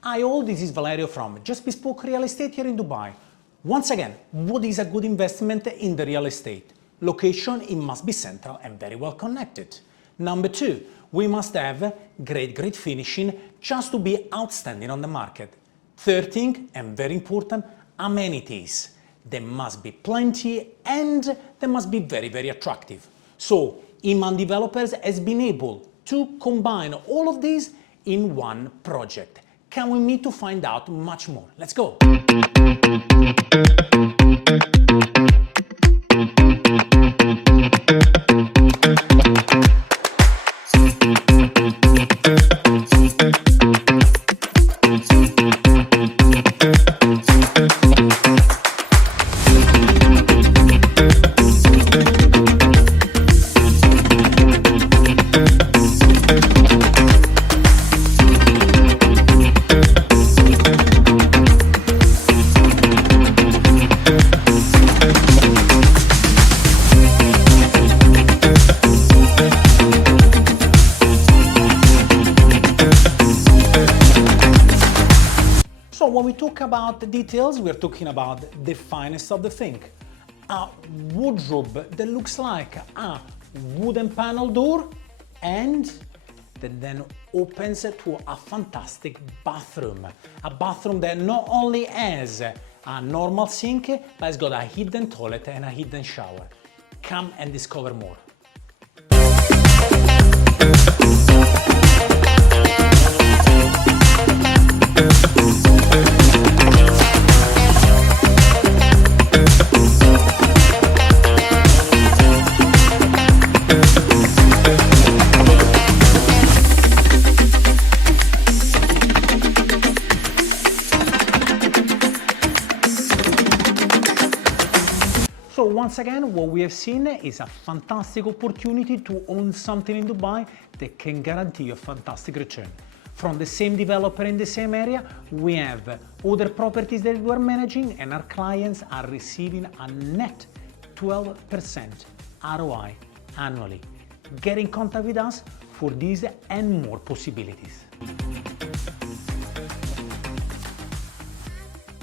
Hi all, this is Valerio from Just Bespoke Real Estate here in Dubai. Once again, what is a good investment in the real estate? Location, it must be central and very well connected. Number two, we must have great finishing just to be outstanding on the market. Third thing, and very important, amenities. There must be plenty and they must be very attractive. So, Iman Developers has been able to combine all of these in one project. Can we meet to find out much more? Let's go! So when we talk about the details, we're talking about the finest of the thing. A wardrobe that looks like a wooden panel door and that then opens to a fantastic bathroom. A bathroom that not only has a normal sink, but has got a hidden toilet and a hidden shower. Come and discover more. So once again, what we have seen is a fantastic opportunity to own something in Dubai that can guarantee a fantastic return. From the same developer in the same area, we have other properties that we are managing and our clients are receiving a net 12% ROI annually. Get in contact with us for these and more possibilities.